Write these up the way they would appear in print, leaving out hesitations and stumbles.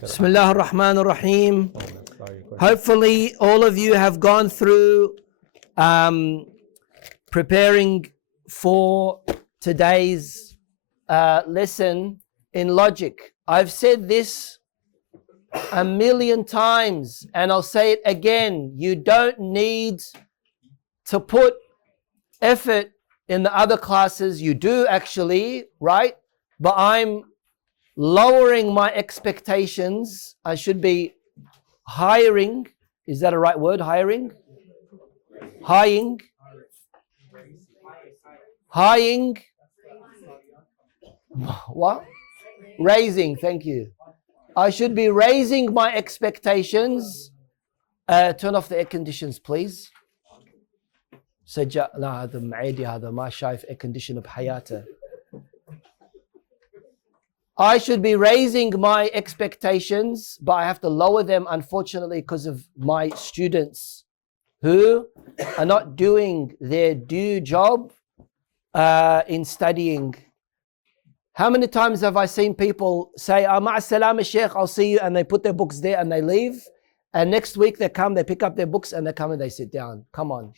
Bismillah ar-Rahman ar-Rahim. Hopefully all of you have gone through preparing for today's lesson in logic. I've said this a million times and I'll say it again. You don't need to put effort in the other classes. You do actually, right? But I'm lowering my expectations. I should be hiring. Is that a right word? Hiring? Hiring. What? Raising. Thank you. I should be raising my expectations. Turn off the air conditions, please. لا هذا معيدي هذا ما شايف air conditioner بحياته. I should be raising my expectations, but I have to lower them, unfortunately, because of my students who are not doing their due job in studying. How many times have I seen people say, "Ma'a salama, Sheikh, I'll see you," and they put their books there and they leave, and next week they come, they pick up their books and they come and they sit down. Come on.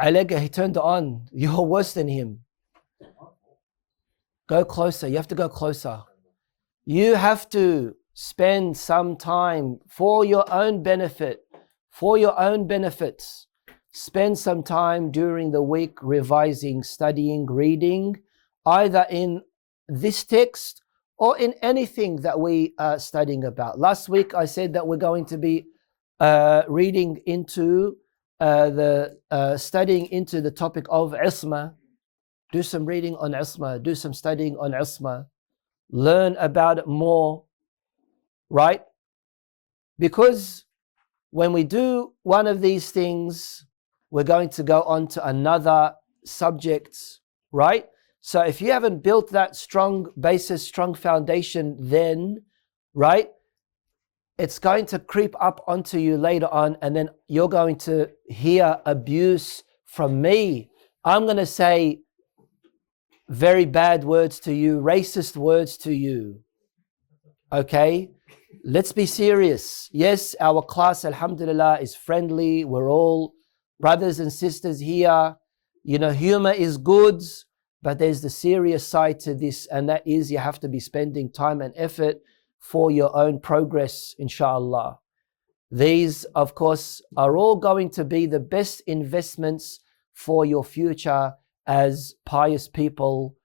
Alega, he turned on. You're worse than him. Go closer. You have to go closer. You have to spend some time for your own benefit, for your own benefits. Spend some time during the week revising, studying, reading, either in this text or in anything that we are studying about. Last week I said that we're going to be reading into studying into the topic of isma. Do some reading on isma, do some studying on isma, learn about it more, right? Because when we do one of these things, we're going to go on to another subject, right? So if you haven't built that strong basis, strong foundation then, right, it's going to creep up onto you later on, and then you're going to hear abuse from me. I'm going to say very bad words to you, racist words to you. Okay? Let's be serious. Yes, our class, alhamdulillah, is friendly. We're all brothers and sisters here. You know, humor is good, but there's the serious side to this, and that is you have to be spending time and effort for your own progress, inshallah. These, of course, are all going to be the best investments for your future as pious people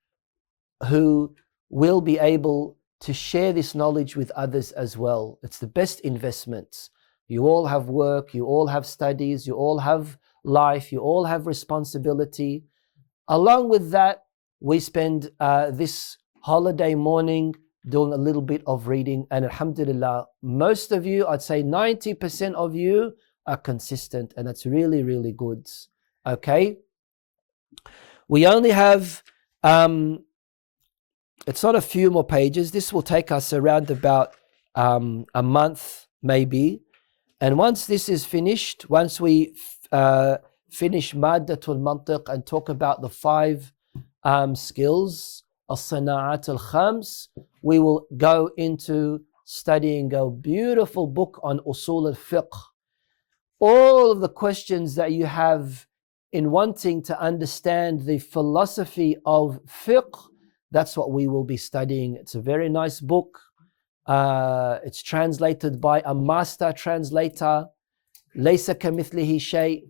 who will be able to share this knowledge with others as well. It's the best investments. You all have work, you all have studies, you all have life, you all have responsibility. Along with that, we spend this holiday morning doing a little bit of reading, and alhamdulillah, most of you, I'd say 90% of you are consistent, and that's really, really good. Okay? We only have, it's not a few more pages. This will take us around about a month maybe. And once this is finished, once we finish Maddatul Mantiq and talk about the 5 skills, al-Sana'at al-Khams, we will go into studying a beautiful book on Usul al-Fiqh. All of the questions that you have in wanting to understand the philosophy of fiqh, that's what we will be studying. It's a very nice book. It's translated by a master translator, Laysa kamithlihi shay,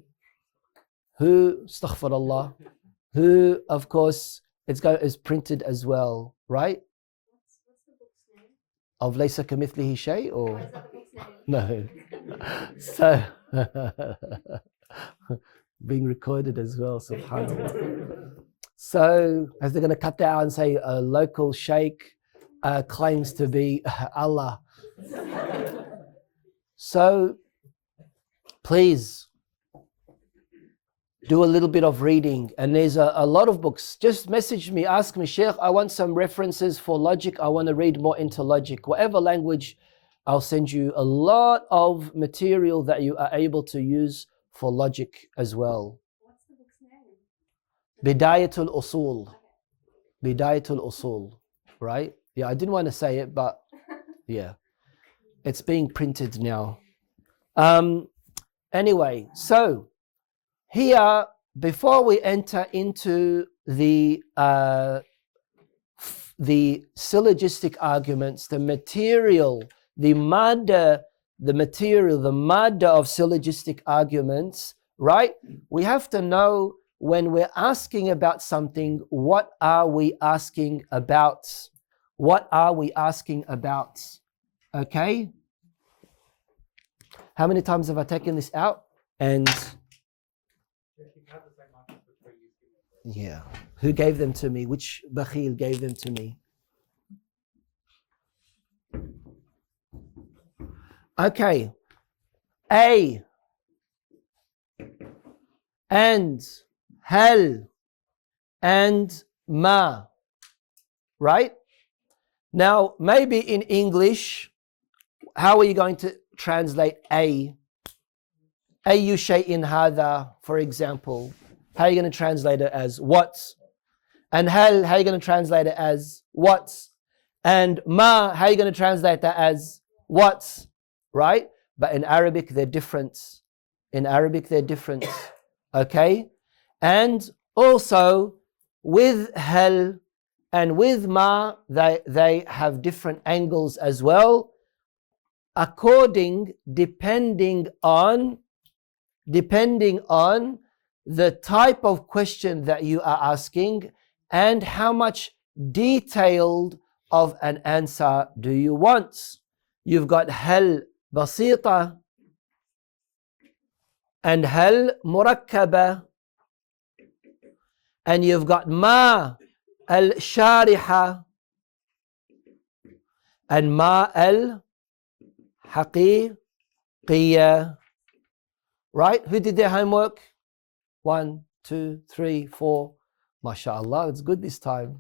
who, astaghfirullah, who, of course, is printed as well, right? What's the book's name? Of Laysa kamithlihi shay, or? No. So, being recorded as well, subhanAllah. So, as they're going to cut that out and say a local sheikh claims to be Allah. So, please do a little bit of reading, and there's a lot of books. Just message me, ask me, Sheikh, I want some references for logic. I want to read more into logic. Whatever language, I'll send you a lot of material that you are able to use for logic as well. What's the book's name? Bidayatul Usul. Bidayatul Usul, right? Yeah, I didn't want to say it, but yeah, it's being printed now. Anyway, so here, before we enter into the syllogistic arguments, the material, the madda of syllogistic arguments, right? We have to know when we're asking about something, what are we asking about? What are we asking about? Okay? How many times have I taken this out? And yeah, who gave them to me? Which bakhil gave them to me? Okay. A and hal and ma, right? Now, maybe in English, how are you going to translate a? Ayu shay'in hadha, for example. How are you going to translate it as what? And hal, how are you going to translate it as what? And ma, how are you going to translate that as what? Right? But in Arabic, they're different. In Arabic, they're different. Okay? And also, with hal and with ma, they have different angles as well, depending on the type of question that you are asking and how much detailed of an answer do you want. You've got hal basita and hal murakkaba, and you've got ma al-shariha and ma al-haqiqiyya. Right? Who did their homework? 1, 2, 3, 4. MashaAllah, it's good this time.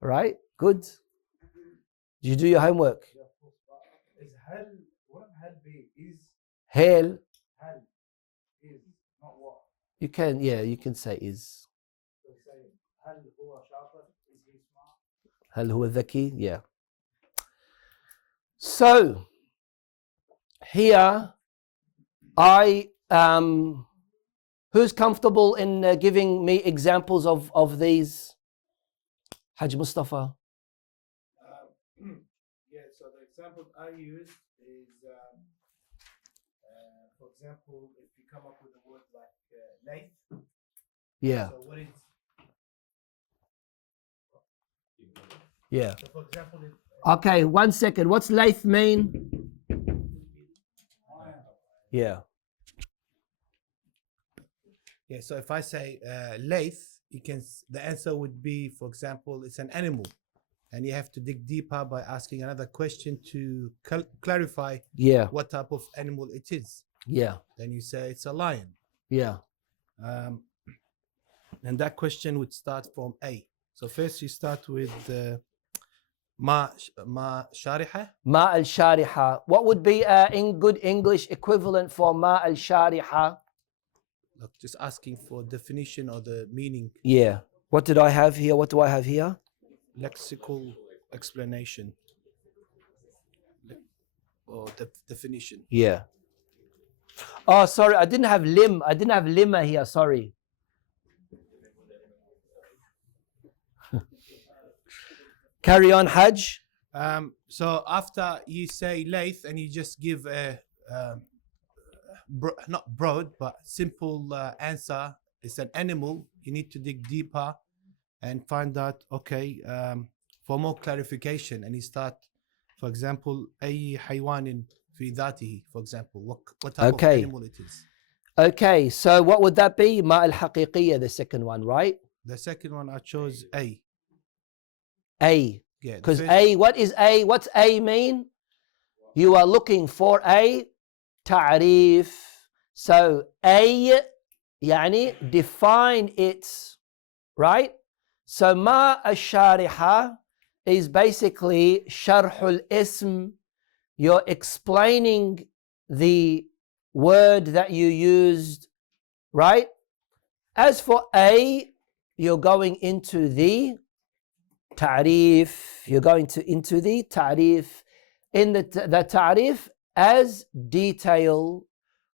Right? Good. Did you do your homework? Is hal, what hal be? Is Hal. hal is not what? You can, yeah, you can say is. So say hal huwa shatir, is he smart? Hal huwa dhaki? Yeah. So, here, who's comfortable in giving me examples of these? Hajj Mustafa. Yeah, so the example I use is, for example, if you come up with a word like layth. Yeah, So what is? yeah. So for example, if, Okay, 1 second. What's layth mean? Yeah. yeah. So if I say layth, you can. The answer would be, for example, it's an animal, and you have to dig deeper by asking another question to clarify Yeah, what type of animal it is. yeah, Then you say it's a lion. yeah. And that question would start from A. So first you start with ma shariha. Ma al-shariha. What would be in good English equivalent for ma al-shariha? Look, just asking for definition or the meaning, Yeah. What did I have here? What do I have here? lexical explanation, or definition. Yeah. Oh, sorry. I didn't have lim. I didn't have limma here. Sorry. Carry on, Hajj. So after you say layth and you just give a not broad but simple answer, it's an animal. You need to dig deeper and find out, okay, for more clarification. And you start, for example, أي حيوان في ذاته, for example, what type of animal it is. Okay, so what would that be? Ma al-haqiqiyya, the second one, right? The second one I chose A. A. Yeah, Because A, what is A? What's A mean? You are looking for a ta'rif. So A, يعني define it, right? So ma al-shariha is basically sharhul ism. You're explaining the word that you used, right? As for A, you're going into the ta'rif, you're going into the ta'rif. In the ta'rif as detail.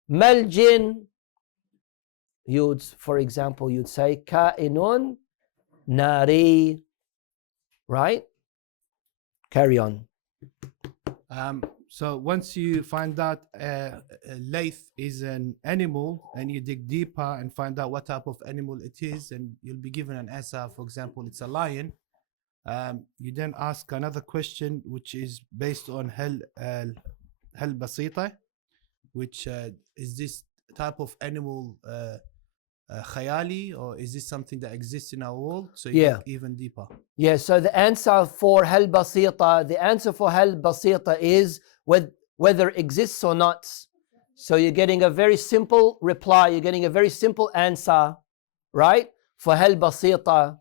Mal jinn, for example, you'd say ka'inun nari, right? Carry on. So once you find out layth is an animal, and you dig deeper and find out what type of animal it is, and you'll be given an answer. For example, it's a lion. You then ask another question, which is based on hal basita, which is this type of animal khayali, or is this something that exists in our world? So you dig even deeper. Yeah, so the answer for hal basita is whether it exists or not. So you're getting a very simple reply, you're getting a very simple answer, right? For hal basita.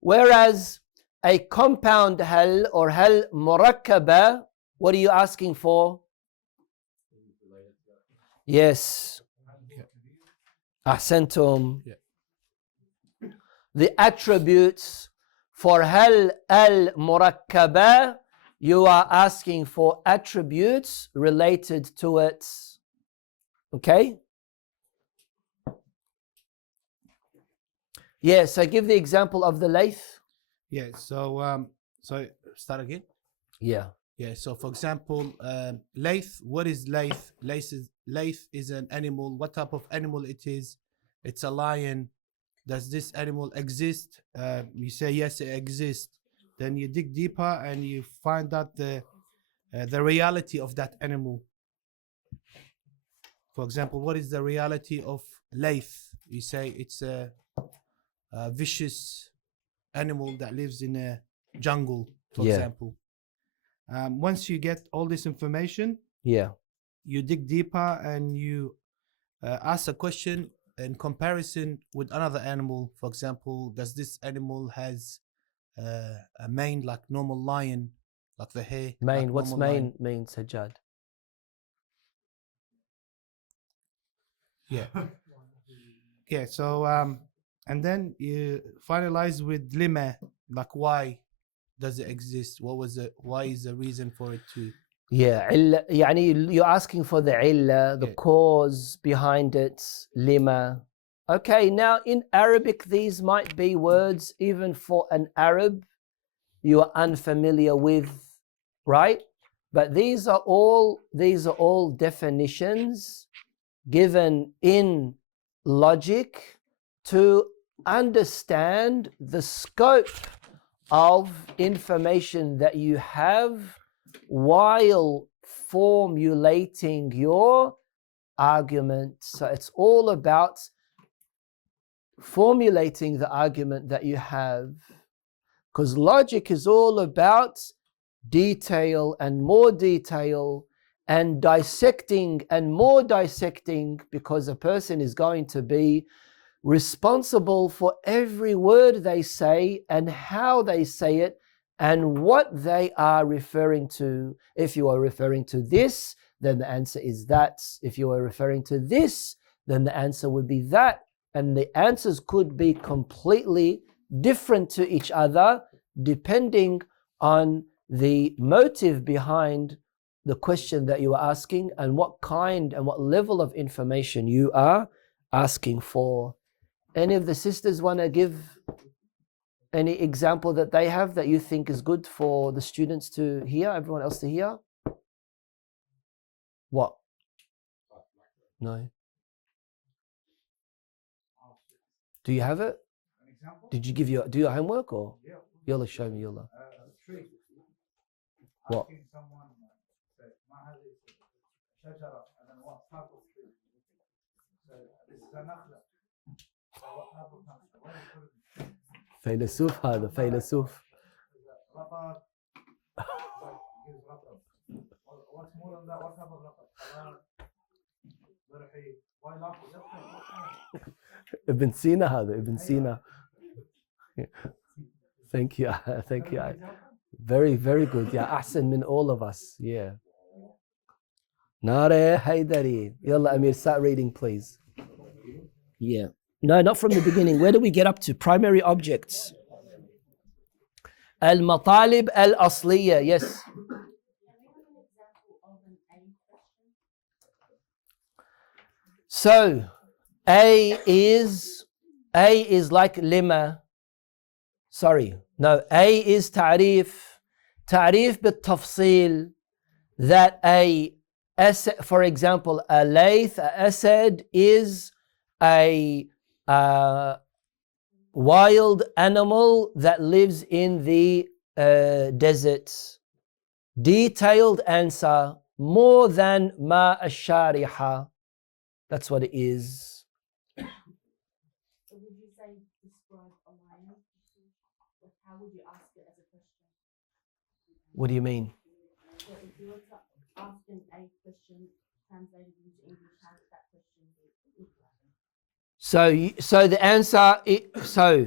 Whereas a compound hal or hal murakkaba, what are you asking for? Yes. Ahsantum. The attributes for hal al-murakkaba, you are asking for attributes related to it. Okay? Yeah, so give the example of the layth. Yeah, so start again. Yeah. Yeah, so for example, layth, what is layth? Layth is an animal. What type of animal it is? It's a lion. Does this animal exist? You say yes, it exists. Then you dig deeper and you find out the reality of that animal. For example, what is the reality of layth? You say it's a vicious animal that lives in a jungle, for example. Once you get all this information, you dig deeper and you ask a question in comparison with another animal. For example, does this animal has a mane like normal lion, like the hair? Mane, like what's mane mean, Sajjad? Yeah. Yeah, so and then you finalize with lima, like why does it exist? Why is the reason for it to? Yeah, يعني you're asking for the illa, the cause behind it, lima. Okay, now in Arabic these might be words even for an Arab you are unfamiliar with, right? But these are all definitions given in logic to understand the scope of information that you have while formulating your argument. So it's all about formulating the argument that you have, because logic is all about detail and more detail and dissecting and more dissecting, because a person is going to be responsible for every word they say and how they say it and what they are referring to. If you are referring to this, then the answer is that. If you are referring to this, then the answer would be that. And the answers could be completely different to each other depending on the motive behind the question that you are asking and what kind and what level of information you are asking for. Any of the sisters want to give any example that they have that you think is good for the students to hear, everyone else to hear? What? No. Do you have it? Did you do your homework or? Yalla, show me, yalla. What? فيلسوف هذا فيلسوف. ابن سينا هذا ابن سينا. Thank you. Thank you. Very, very good. Yeah, أحسن من all of us. Yeah. Nare Haydari. Yalla Amir, start reading, please. Yeah. No, not from the beginning. Where do we get up to? Primary objects. المطالب الأصلية. Yes. Can we have an example of an A question? So A is like lima. Sorry, no. A is تعريف بالتفصيل. That for example, a layth, a asad is a wild animal that lives in the deserts. Detailed answer, more than ma al-shariha. That's what it is. So would you say describe a lion? Like how would you ask it as a question? What do you mean? So if you were to ask an A question translated into English, how would that question look like? So the answer so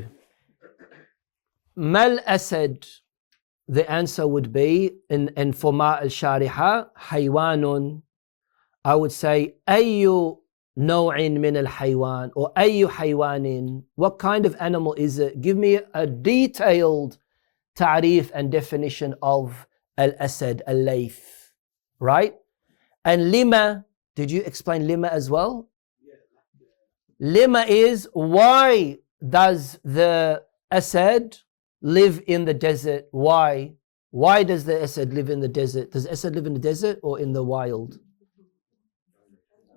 mal asad, the answer would be in for ma al-shariha حيوان. I would say أي نوع من الحيوان or أي حيوان. What kind of animal is it? Give me a detailed تعريف and definition of al-asad, al-layth, right? And lima, did you explain lima as well? Lima is, why does the asad live in the desert? Why? Why does the asad live in the desert? Does the asad live in the desert or in the wild?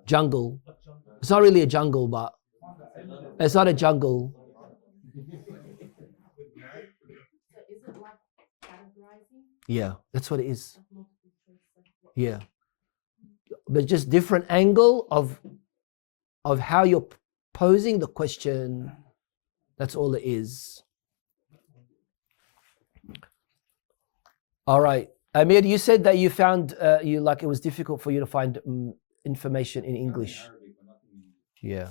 Jungle. It's not really a jungle, but it's not a jungle. So is it like categorizing? Yeah, that's what it is. Like multiple choice? Like Yeah. But just different angle of how you're posing the question. That's all it is. All right. Amir, you said that you found it was difficult for you to find information in English. Yeah.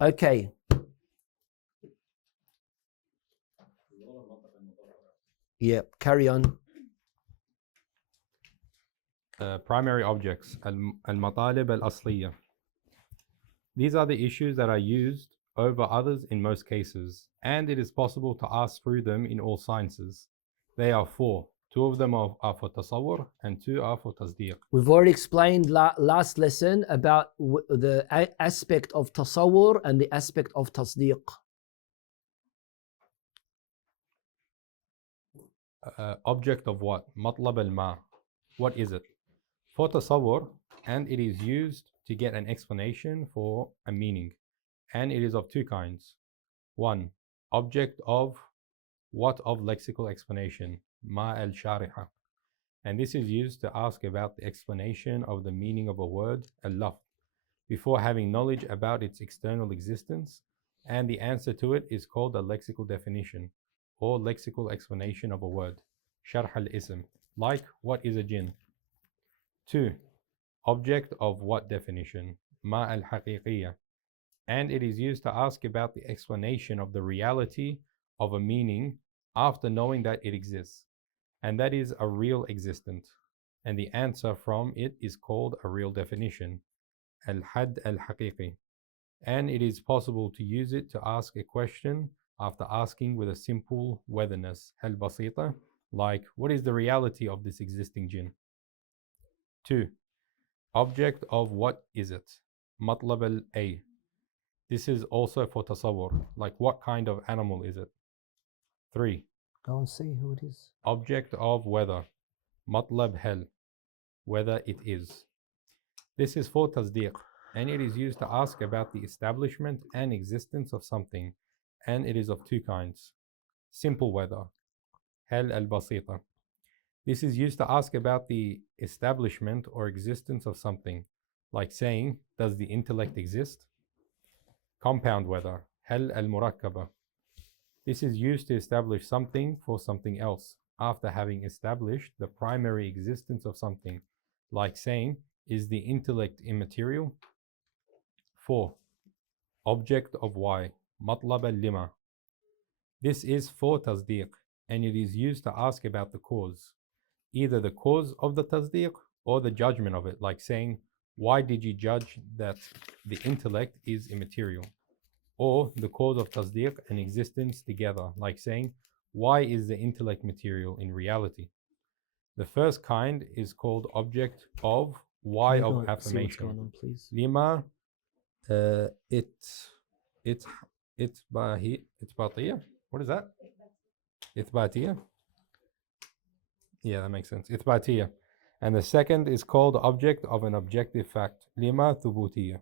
Okay. Yeah, carry on. Primary objects, al-Matalib al-Asliya. These are the issues that are used over others in most cases, and it is possible to ask through them in all sciences. They are four. Two of them are for tasawwur and two are for tasdeeq. We've already explained last lesson about the aspect of tasawwur and the aspect of tasdeeq. Object of what? Matlab al-ma. What is it? For tasawwur, and it is used to get an explanation for a meaning, and it is of two kinds. One, object of what of lexical explanation, ma al-shariha, and this is used to ask about the explanation of the meaning of a word, al-lafz, before having knowledge about its external existence, and the answer to it is called a lexical definition or lexical explanation of a word, sharh al-ism, like what is a jinn. 2. Object of what definition, ma al-haqiqiyya, and it is used to ask about the explanation of the reality of a meaning after knowing that it exists, and that is a real existent, and the answer from it is called a real definition, al-hadd al-haqiqi, and it is possible to use it to ask a question after asking with a simple wetherness, hal basita, like what is the reality of this existing jinn. 2. Object of what is it, matlab al-a. This is also for tasawwur, like what kind of animal is it. 3. Go and see who it is. Object of whether, matlab hal, whether it is. This is for tasdeeq, and it is used to ask about the establishment and existence of something, and it is of two kinds. Simple whether, hal al-basita. This is used to ask about the establishment or existence of something, like saying, does the intellect exist? Compound whether, hal al-murakkaba. This is used to establish something for something else, after having established the primary existence of something, like saying, is the intellect immaterial? 4. Object of why, matlab al-lima. This is for tasdeeq, and it is used to ask about the cause, either the cause of the tasdeeq or the judgment of it, like saying, why did you judge that the intellect is immaterial? or the cause of tasdeeq and existence together, like saying, why is the intellect material in reality? The first kind is called object of why Can you of go and see what's affirmation. going on, please? Lima itbatiyah. What is that? Ithbatiyah? Yeah, that makes sense. Ithbatiyah. And the second is called object of an objective fact. Lima thubutiyah.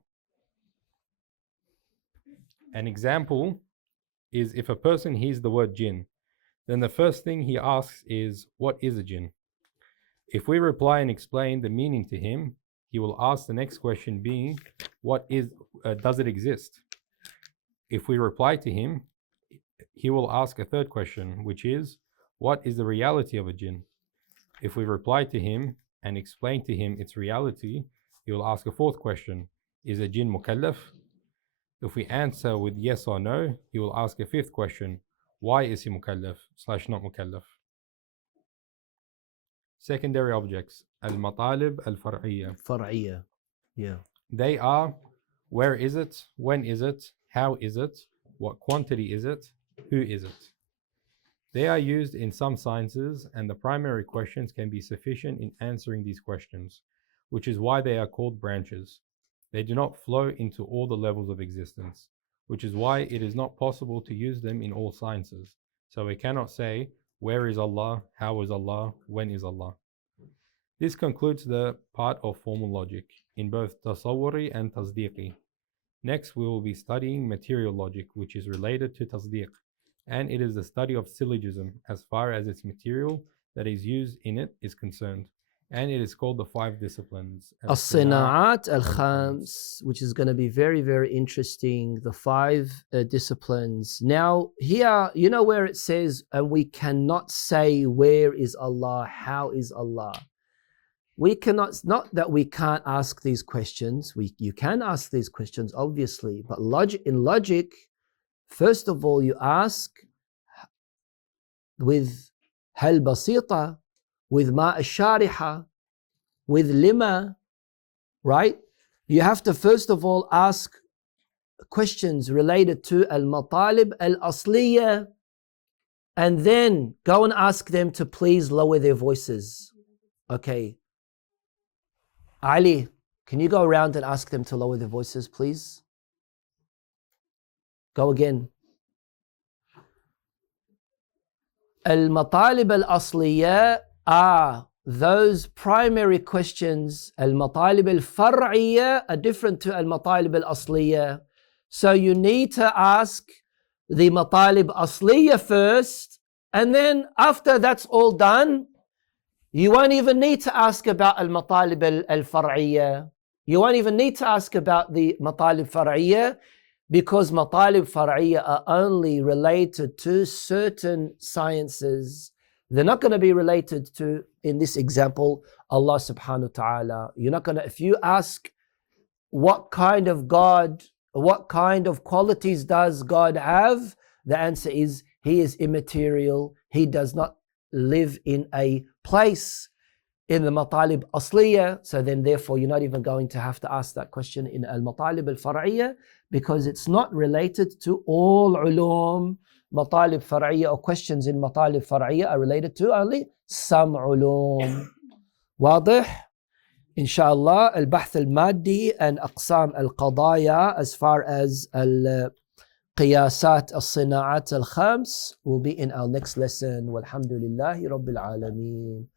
An example is if a person hears the word jinn, then the first thing he asks is, what is a jinn? If we reply and explain the meaning to him, he will ask the next question being, does it exist? If we reply to him, he will ask a third question, which is, what is the reality of a jinn? If we reply to him and explain to him its reality, he will ask a fourth question, is a jinn mukallaf? If we answer with yes or no, he will ask a fifth question, why is he mukallaf / not mukallaf? Secondary objects, al-matalib al-far'iyya. Far'iyya. Yeah. They are, where is it, when is it, how is it, what quantity is it, who is it? They are used in some sciences, and the primary questions can be sufficient in answering these questions, which is why they are called branches. They do not flow into all the levels of existence, which is why it is not possible to use them in all sciences. So we cannot say, where is Allah, how is Allah, when is Allah. This concludes the part of formal logic, in both tasawwuri and tasdeeqi. Next, we will be studying material logic, which is related to tasdeeq, and it is the study of syllogism as far as its material that is used in it is concerned. And it is called the 5 disciplines. As-Sina'at al-Khams, which is going to be very, very interesting. The 5 disciplines. Now, here, you know where it says, and we cannot say, where is Allah? How is Allah? We cannot, not that we can't ask these questions. You can ask these questions, obviously. But in logic, first of all, you ask with hal basita, with ma al-shariha, with lima, right? You have to first of all ask questions related to al-matalib al-asliya, and then go and ask them to please lower their voices. Okay. Ali, can you go around and ask them to lower their voices, please? Go again. Al-matalib al-asliya are those primary questions. Al-matalib al-far'iyya are different to al-matalib al-asliya. So you need to ask the matalib asliya first, and then after that's all done, you won't even need to ask about al-matalib al-far'iyya. You won't even need to ask about the matalib far'iyya, because matalib far'iyya are only related to certain sciences. They're not going to be related to, in this example, Allah subhanahu wa ta'ala. You're not going to, if you ask what kind of God, what kind of qualities does God have, the answer is He is immaterial. He does not live in a place in the matalib asliya. So then therefore you're not even going to have to ask that question in al-matalib al-far'iyya, because it's not related to all ulum. Matalib far'iyya or questions in matalib far'iyya are related to only some ulum. واضح? Inshallah, al-bahth al-maddi and aqsam al-qadaya as far as al-qiyasat al-sina'at al-khams will be in our next lesson. Walhamdulillahi rabbil alameen.